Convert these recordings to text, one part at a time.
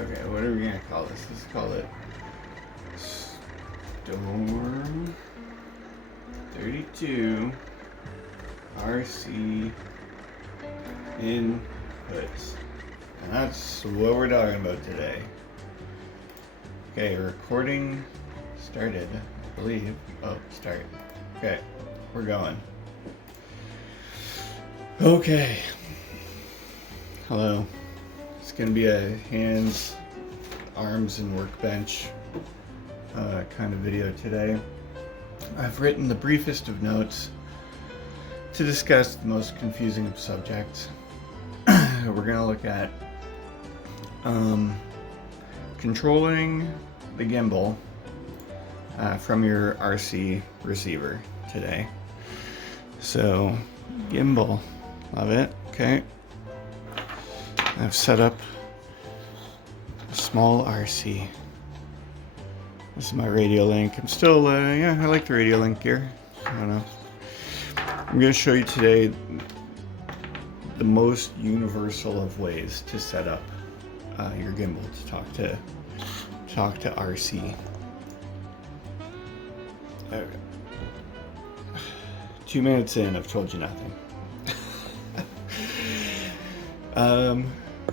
Okay, what are we gonna call this? Let's call it Storm 32 RC inputs. And that's what we're talking about today. Okay, recording started, I believe. Oh, start. Okay, we're going. Okay. Hello. It's gonna be a hands, arms, and workbench kind of video today. I've written the briefest of notes to discuss the most confusing of subjects. We're gonna look at controlling the gimbal from your RC receiver today. So, gimbal, love it. Okay, I've set up a small RC. This is my radio link. I'm still, I like the radio link gear. I don't know. I'm going to show you today the most universal of ways to set up your gimbal to talk to RC. 2 minutes in, I've told you nothing.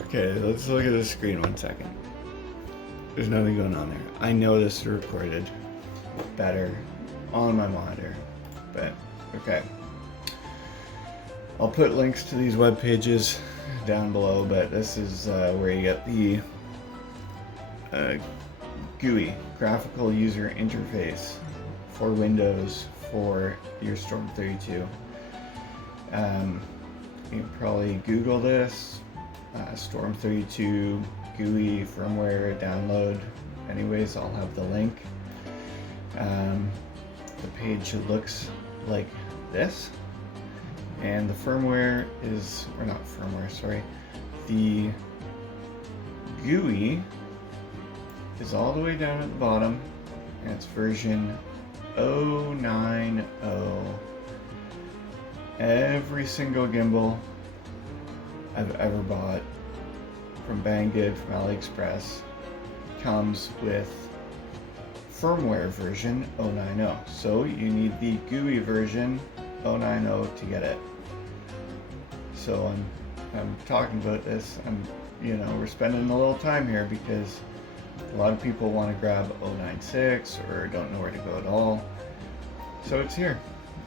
Okay, let's look at the screen 1 second. There's nothing going on there. I know this is recorded better on my monitor, but okay. I'll put links to these web pages down below, but this is where you get the GUI, graphical user interface for Windows for your Storm 32. You can probably Google this, Storm 32 GUI firmware download. Anyways, I'll have the link. The page looks like this, and the firmware is, or not firmware, sorry, the GUI is all the way down at the bottom, and it's version 090. Every single gimbal I've ever bought from Banggood, from AliExpress, comes with firmware version 090. So you need the GUI version 090 to get it. So I'm talking about this. We're spending a little time here because a lot of people want to grab 096 or don't know where to go at all. So it's here.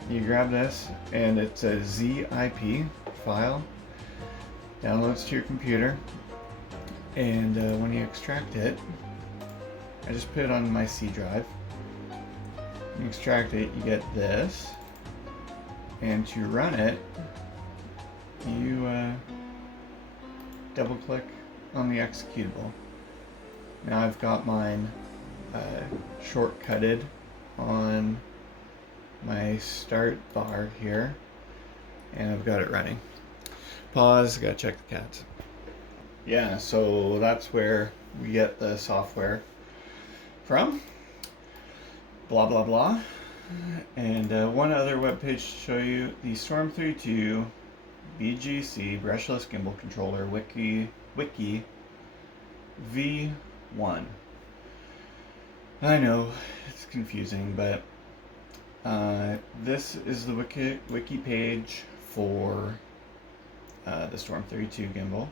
You grab this, and it's a ZIP file. Downloads to your computer, and when you extract it, I just put it on my C drive. You extract it, you get this, and to run it, you double click on the executable. Now I've got mine shortcutted on my start bar here, and I've got it running. Pause, gotta check the cats. Yeah, so that's where we get the software from. Blah, blah, blah. And one other webpage to show you, the Storm 32 BGC brushless gimbal controller wiki V1. I know, it's confusing, but this is the wiki page for the Storm 32 gimbal,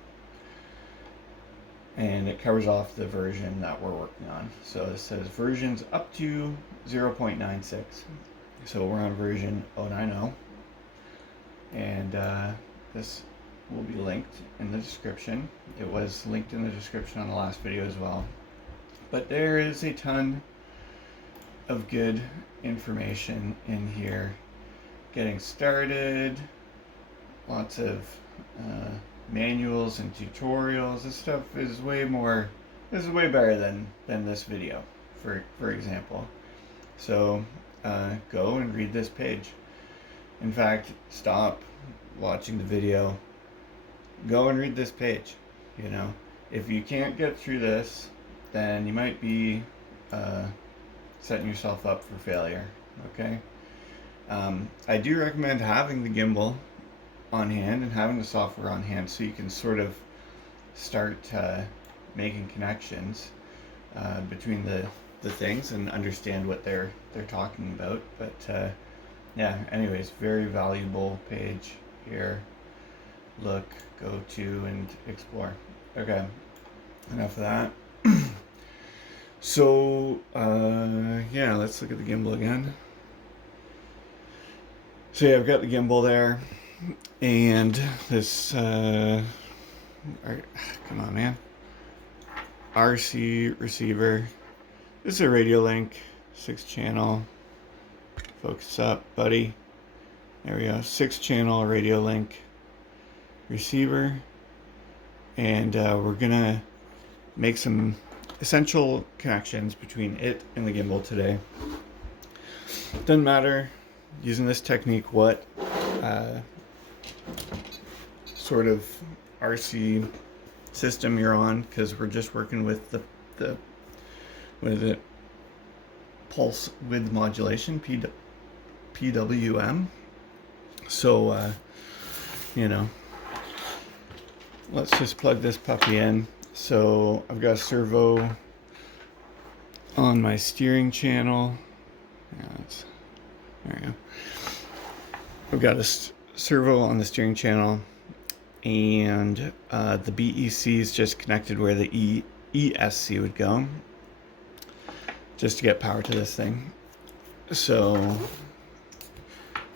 and it covers off the version that we're working on. So it says versions up to 0.96. So we're on version 090, and this will be linked in the description. It was linked in the description on the last video as well. But there is a ton of good information in here. Getting started, lots of manuals and tutorials. This stuff is way better than this video, for example. So go and read this page. In fact, stop watching the video, go and read this page. If you can't get through this, then you might be setting yourself up for failure. Okay. I do recommend having the gimbal on hand and having the software on hand so you can sort of start making connections between the things and understand what they're talking about. But yeah, anyways, very valuable page here. Look, go to, and explore. Okay, enough of that. So yeah, let's look at the gimbal again. So yeah, I've got the gimbal there, and this come on, man, RC receiver. This is a radio link, 6-channel. Focus up, buddy. There we go. 6-channel radio link receiver, and we're gonna make some essential connections between it and the gimbal today. Doesn't matter using this technique what sort of RC system you're on, because we're just working with the what is it, pulse width modulation, PWM. So you know, let's just plug this puppy in. So I've got a servo on my steering channel. Yeah, there we go. I've got a servo on the steering channel, and the BEC is just connected where the ESC would go, just to get power to this thing. So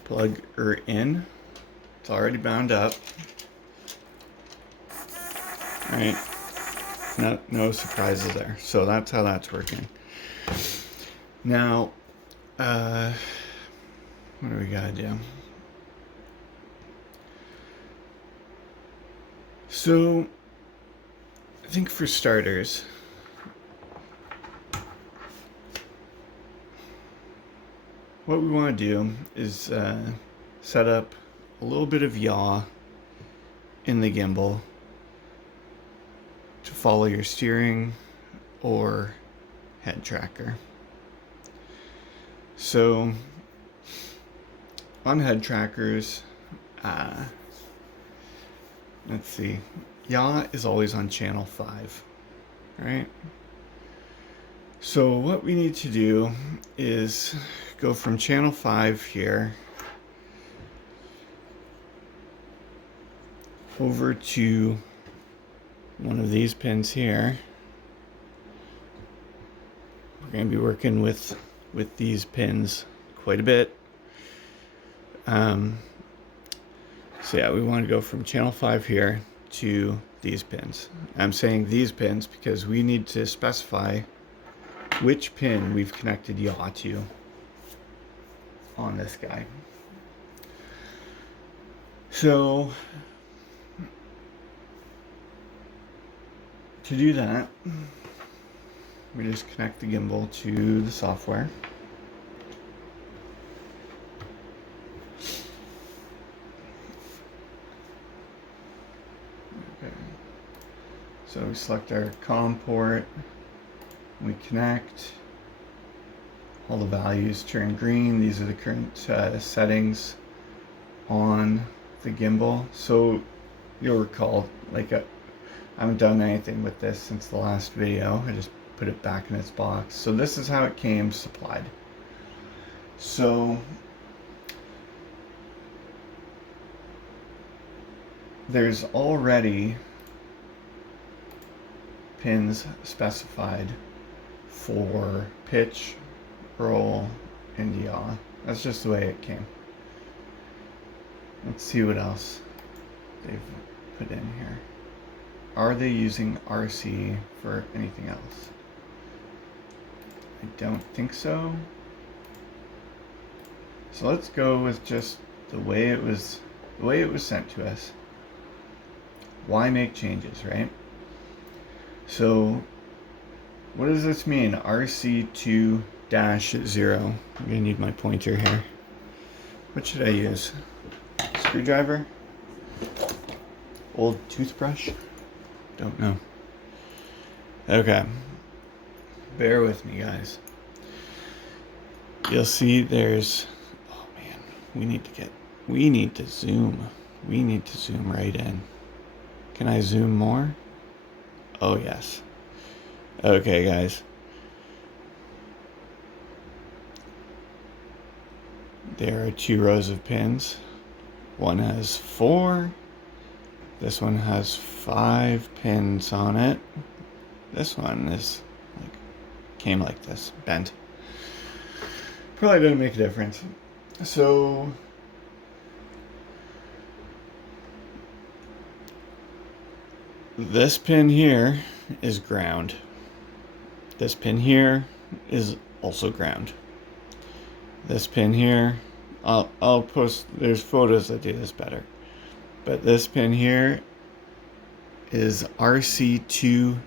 plug her in. It's already bound up. All right. No surprises there. So that's how that's working. Now, what do we gotta do? So, I think for starters, what we want to do is set up a little bit of yaw in the gimbal to follow your steering or head tracker. So on head trackers, let's see, yaw is always on channel 5, right? So what we need to do is go from channel 5 here over to one of these pins here. We're going to be working with these pins quite a bit. So yeah, we want to go from channel 5 here to these pins. I'm saying these pins because we need to specify which pin we've connected yaw to on this guy. So to do that, we just connect the gimbal to the software. Okay. So we select our COM port, we connect, all the values turn green. These are the current settings on the gimbal. So you'll recall, like I haven't done anything with this since the last video. I just put it back in its box. So this is how it came supplied. So there's already pins specified for pitch, roll, and yaw. That's just the way it came. Let's see what else they've put in here. Are they using RC for anything else? I don't think so. So let's go with just the way it was sent to us. Why make changes, right? So what does this mean? RC2-0. I'm gonna need my pointer here. What should I use? Screwdriver? Old toothbrush? Don't know. Okay. Bear with me, guys. You'll see there's, oh man, we need to zoom. We need to zoom right in. Can I zoom more? Oh, yes. Okay, guys. There are 2 rows of pins. One has 4. This one has 5 pins on it. This one is came like this, bent. Probably didn't make a difference. So this pin here is ground. This pin here is also ground. This pin here, I'll post, there's photos that do this better. But this pin here is RC20,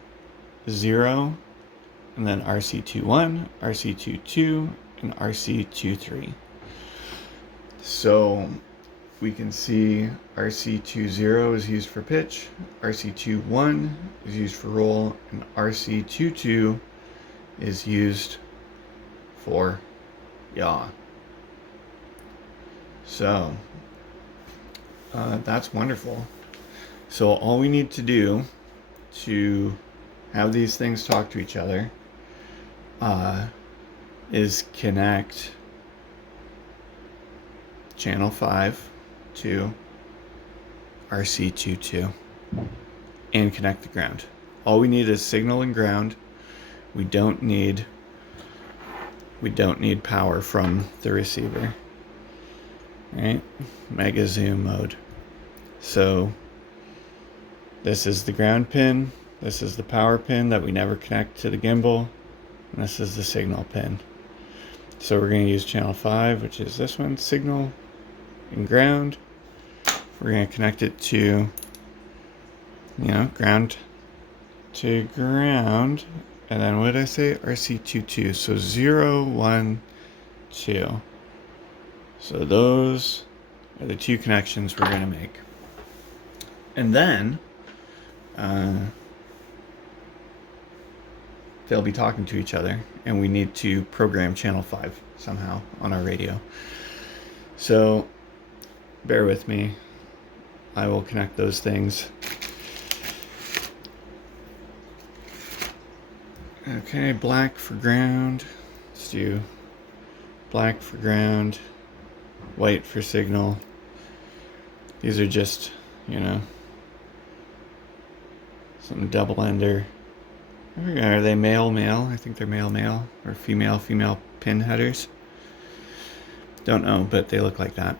and then RC21, RC22, and RC23. So we can see RC20 is used for pitch, RC21 is used for roll, and RC22 is used for yaw. So that's wonderful. So all we need to do to have these things talk to each other is connect channel 5 to RC22 and connect the ground. All we need is signal and ground. We don't need power from the receiver. Right? Mega zoom mode. So this is the ground pin, this is the power pin that we never connect to the gimbal, and this is the signal pin. So we're going to use channel 5, which is this one, signal and ground. We're going to connect it to, ground to ground. And then what did I say? RC22. So 0, 1, 2. So those are the 2 connections we're going to make. And then they'll be talking to each other, and we need to program channel 5 somehow on our radio. So bear with me. I will connect those things. Okay, black for ground. Let's do black for ground, white for signal. These are just, some double ender. Are they male? I think they're male, or female pin headers. Don't know, but they look like that.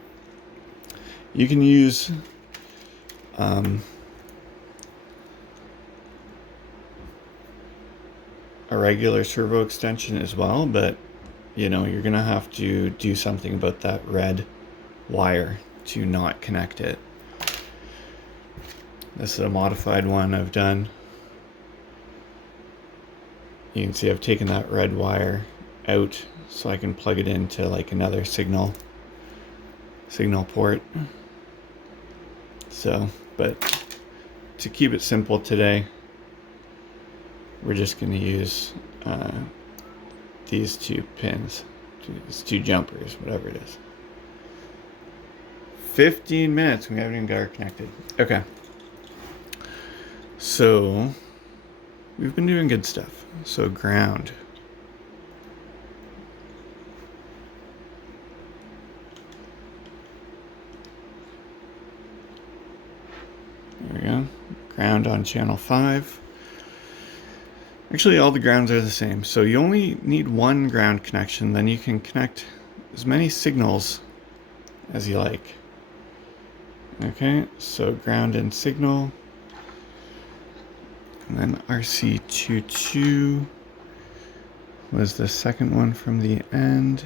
You can use a regular servo extension as well, but you're gonna have to do something about that red wire to not connect it. This is a modified one I've done. You can see I've taken that red wire out so I can plug it into like another signal port. So, but to keep it simple today, we're just going to use these 2 pins, these 2 jumpers, whatever it is. 15 minutes, we haven't even got her connected. Okay. So, we've been doing good stuff. So, ground. There we go. Ground on channel 5. Actually, all the grounds are the same. So you only need 1 ground connection, then you can connect as many signals as you like. Okay, so ground and signal. And then RC22 was the second one from the end.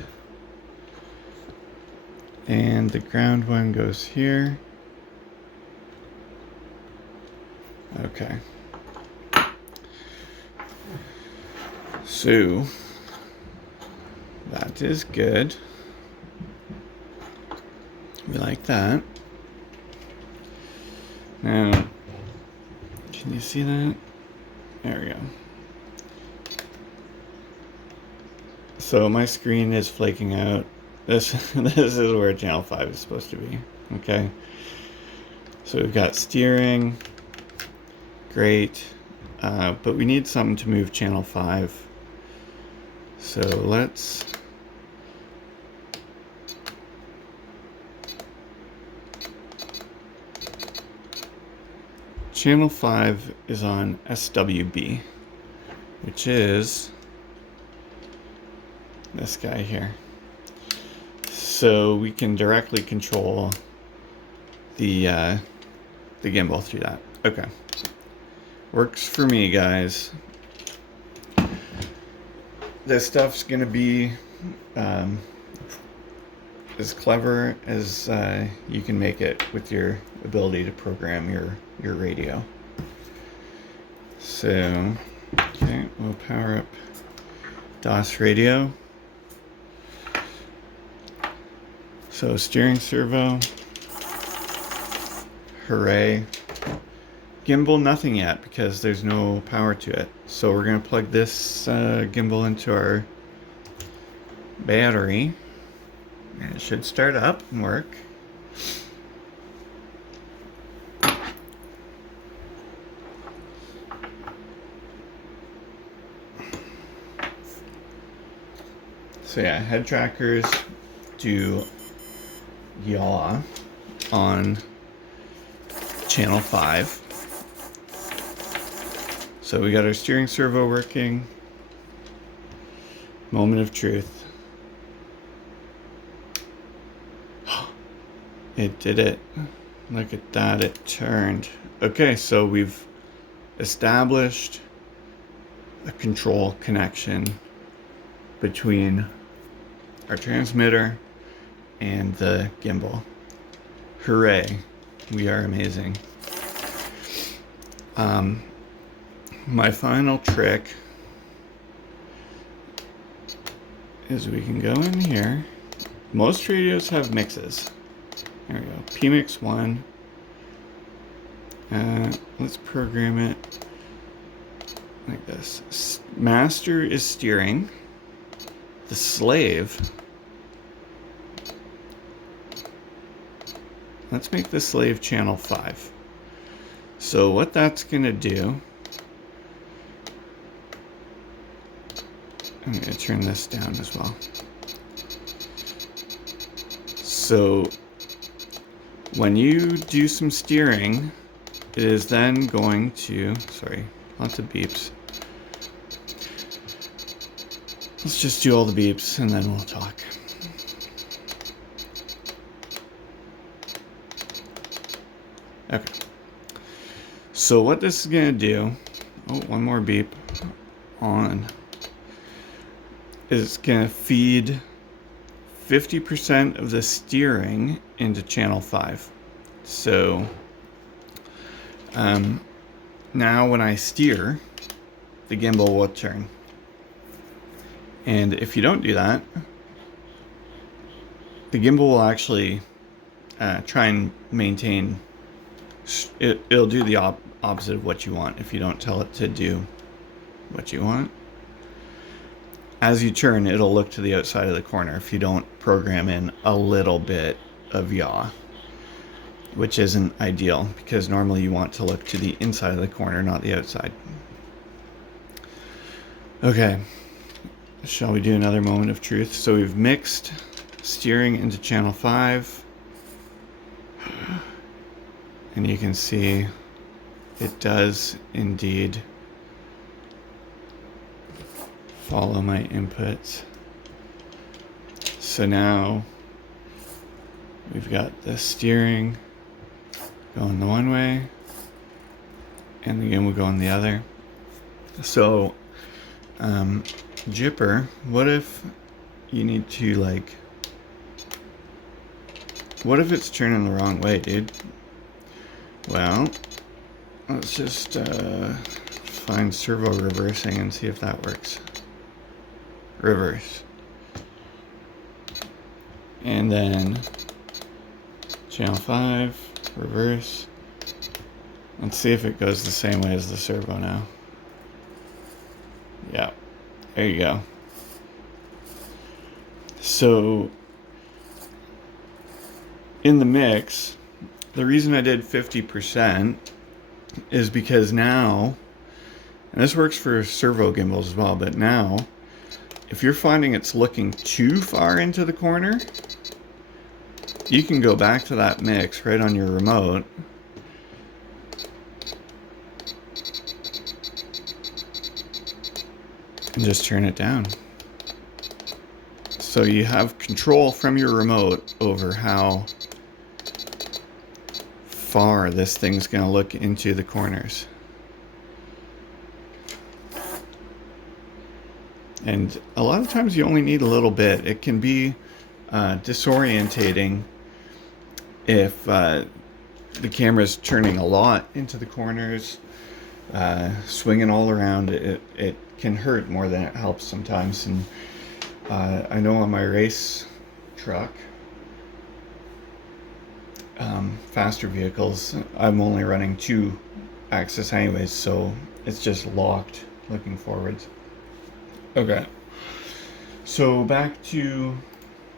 And the ground one goes here. Okay. So, that is good. We like that. Now, can you see that? There we go. So my screen is flaking out. This is where channel 5 is supposed to be. Okay. So we've got steering. Great. but we need something to move channel 5. So let's channel 5 is on SWB, which is this guy here. So we can directly control the gimbal through that. Okay. Works for me, guys. This stuff's gonna be as clever as you can make it with your ability to program your radio. So, okay, we'll power up DOS radio. So steering servo, hooray. Gimbal, nothing yet because there's no power to it. So we're gonna plug this gimbal into our battery, and it should start up and work. So yeah, head trackers do yaw on channel 5. So we got our steering servo working. Moment of truth. It did it. Look at that, it turned. Okay, so we've established a control connection between our transmitter and the gimbal. Hooray, we are amazing. My final trick is we can go in here. Most radios have mixes. There we go, PMix 1. Let's program it like this. Master is steering. The slave, let's make the slave channel 5. So what that's gonna do, I'm gonna turn this down as well. So when you do some steering, it is then going to, sorry, lots of beeps. Let's just do all the beeps and then we'll talk. Okay. So what this is gonna do, oh, one more beep on, is it's gonna feed 50% of the steering into channel 5. So now when I steer, the gimbal will turn. And if you don't do that, the gimbal will actually try and maintain, it'll do the opposite of what you want if you don't tell it to do what you want. As you turn, it'll look to the outside of the corner if you don't program in a little bit of yaw, which isn't ideal because normally you want to look to the inside of the corner, not the outside. Okay, shall we do another moment of truth? So we've mixed steering into channel 5, and you can see it does indeed follow my inputs. So now we've got the steering going the one way and the gimbal going the other. So Jipper, what if you need to, like, what if it's turning the wrong way, dude? Well, let's just find servo reversing and see if that works. Reverse. And then channel 5, reverse. Let's see if it goes the same way as the servo now. Yeah, there you go. So in the mix, the reason I did 50% is because now And this works for servo gimbals as well, but now, if you're finding it's looking too far into the corner, you can go back to that mix right on your remote and just turn it down. So you have control from your remote over how far this thing's going to look into the corners. And a lot of times you only need a little bit. It can be disorientating if the camera's turning a lot into the corners, swinging all around. It can hurt more than it helps sometimes. And I know on my race truck, faster vehicles, I'm only running 2-axis anyways, so it's just locked looking forwards. Okay, so back to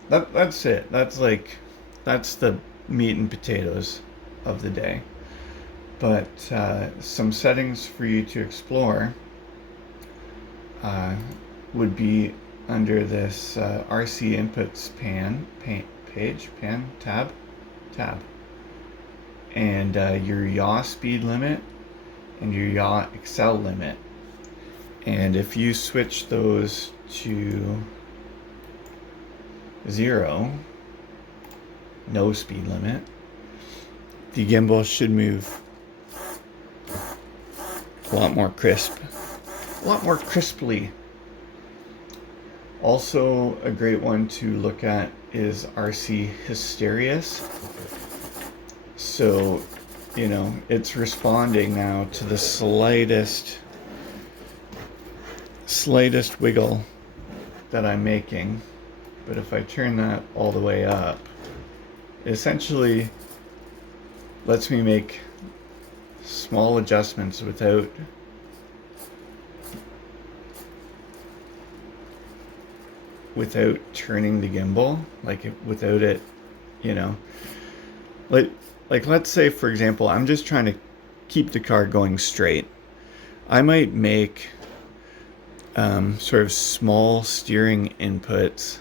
that's it. That's the meat and potatoes of the day. But some settings for you to explore would be under this RC inputs tab, and your yaw speed limit and your yaw accel limit. And if you switch those to 0, no speed limit, the gimbal should move a lot more crisply. Also, a great one to look at is RC Hysterious. So, you know, it's responding now to the slightest wiggle that I'm making. But if I turn that all the way up, it essentially lets me make small adjustments without turning the gimbal, without it, you know, like let's say, for example, I'm just trying to keep the car going straight. I might make sort of small steering inputs,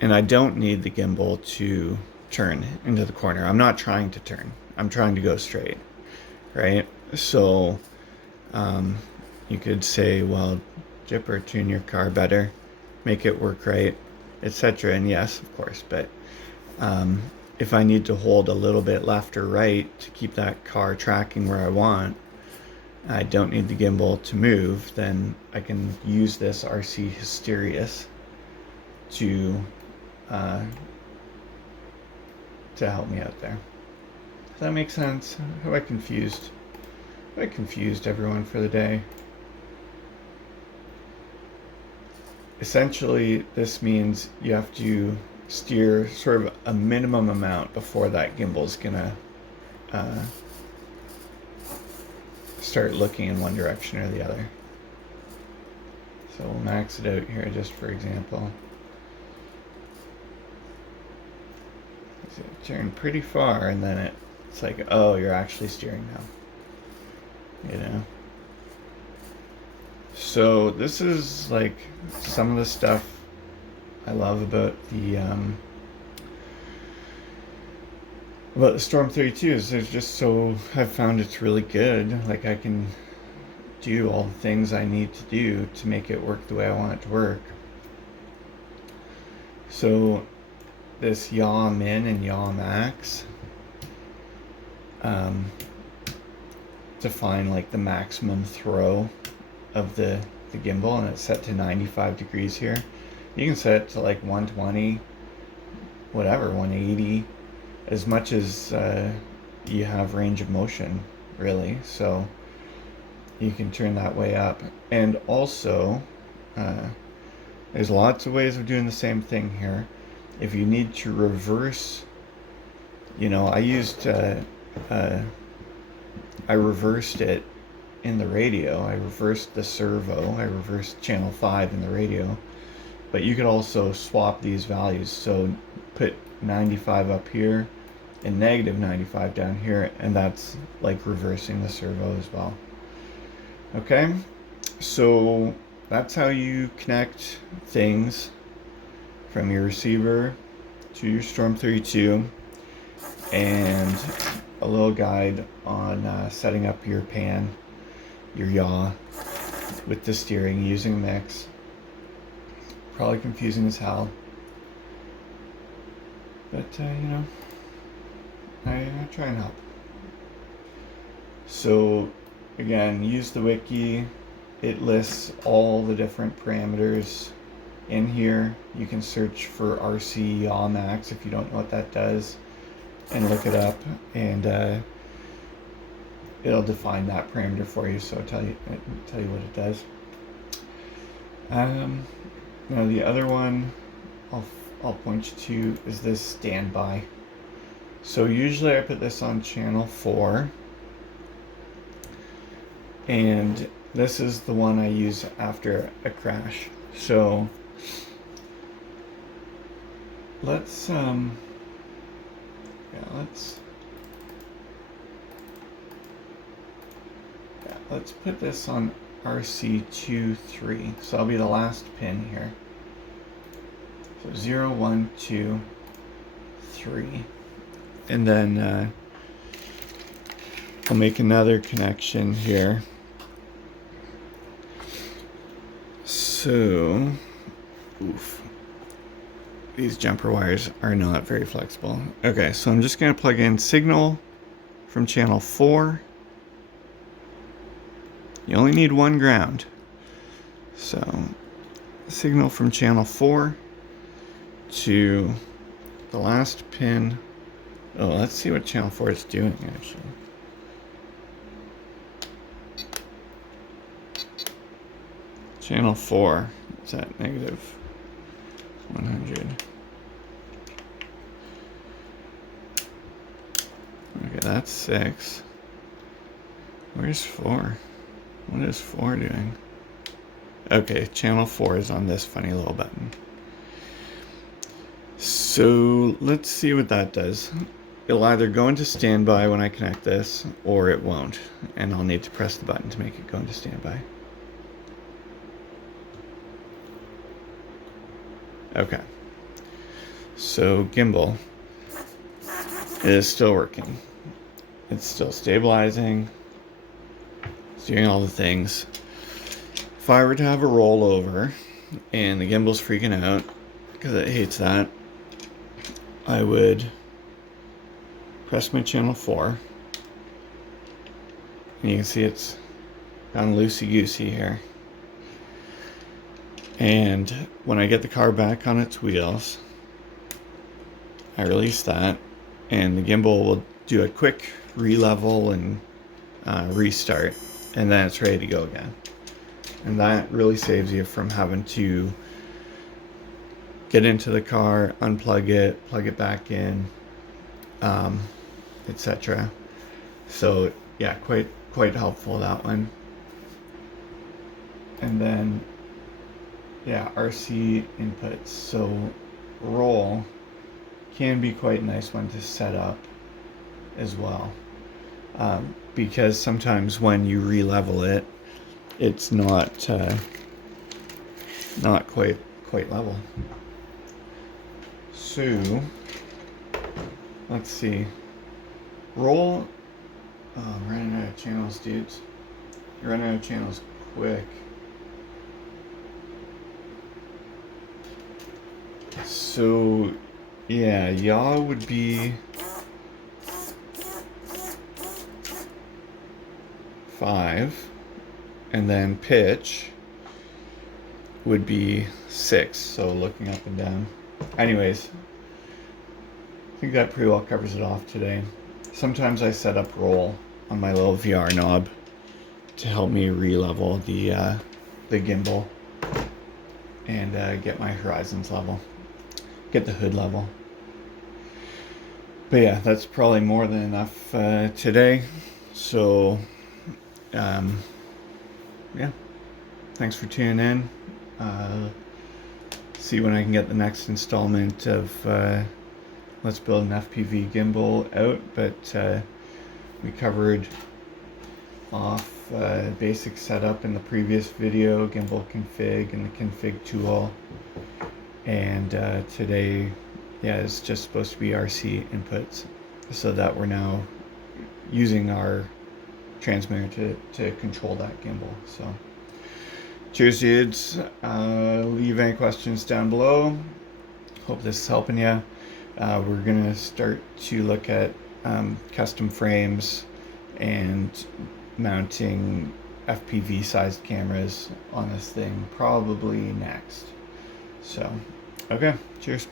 and I don't need the gimbal to turn into the corner. I'm not trying to turn. I'm trying to go straight, right? So you could say, well, Jipper, tune your car better, make it work right, etc. And yes, of course, but if I need to hold a little bit left or right to keep that car tracking where I want, I don't need the gimbal to move, then I can use this RC Hysterious to help me out there. Does that make sense? Have I confused everyone for the day? Essentially, this means you have to steer sort of a minimum amount before that gimbal's gonna start looking in one direction or the other. So we'll max it out here just for example. So it turned pretty far, and then it's like, oh, you're actually steering now. You know? So this is like some of the stuff I love about the Storm 32 is I've found it's really good. Like, I can do all the things I need to do to make it work the way I want it to work. So this yaw min and yaw max define like the maximum throw of the gimbal, and it's set to 95 degrees here. You can set it to like 120, whatever, 180, as much as you have range of motion, really. So you can turn that way up. And also, there's lots of ways of doing the same thing here. If you need to reverse, you know, I reversed it in the radio. I reversed the servo. I reversed channel 5 in the radio. But you could also swap these values. So put 95 up here and negative 95 down here, and that's like reversing the servo as well. Okay, so that's how you connect things from your receiver to your Storm 32, and a little guide on setting up your pan, your yaw, with the steering using a mix. Probably confusing as hell, but you know, I try and help. So again, use the wiki. It lists all the different parameters in here. You can search for RC yaw max if you don't know what that does, and look it up, and it'll define that parameter for you. So I'll tell you what it does. Now the other one I'll point you to is this standby. So usually I put this on channel 4, and this is the one I use after a crash. So let's let's put this on RC23. So that'll be the last pin here. So 0, 1, 2, 3. And then I'll make another connection here. So, these jumper wires are not very flexible. Okay, so I'm just going to plug in signal from channel 4. You only need one ground. So, signal from channel 4 to the last pin. Oh, let's see what channel 4 is doing actually. Channel 4 is at negative 100. Okay, that's 6. Where's 4? What is 4 doing? Okay, channel 4 is on this funny little button. So let's see what that does. It'll either go into standby when I connect this, or it won't, and I'll need to press the button to make it go into standby. Okay, so Gimbal is still working. It's still stabilizing. It's doing all the things. If I were to have a rollover and the gimbal's freaking out because it hates that, I would press my channel 4. And you can see it's gone loosey-goosey here. And when I get the car back on its wheels, I release that, and the gimbal will do a quick re-level and restart, and then it's ready to go again. And that really saves you from having to get into the car, unplug it, plug it back in, etc. So yeah, quite helpful, that one. And then yeah, RC inputs. So roll can be quite a nice one to set up as well, because sometimes when you re-level it, it's not quite level. So let's see. Roll. Oh, I'm running out of channels, dudes. You're running out of channels quick. So, yeah, yaw would be 5, and then pitch would be 6. So looking up and down. Anyways, I think that pretty well covers it off today. Sometimes I set up roll on my little VR knob to help me re-level the gimbal and get my horizons level. Get the hood level. But yeah, that's probably more than enough today. So, yeah. Thanks for tuning in. See when I can get the next installment of Let's Build an FPV Gimbal out. But we covered off basic setup in the previous video, gimbal config and the config tool. And today, yeah, it's just supposed to be RC inputs, so that we're now using our transmitter to control that gimbal. So cheers, dudes. Leave any questions down below. Hope this is helping you. We're gonna start to look at custom frames and mounting FPV sized cameras on this thing probably next. So okay, cheers.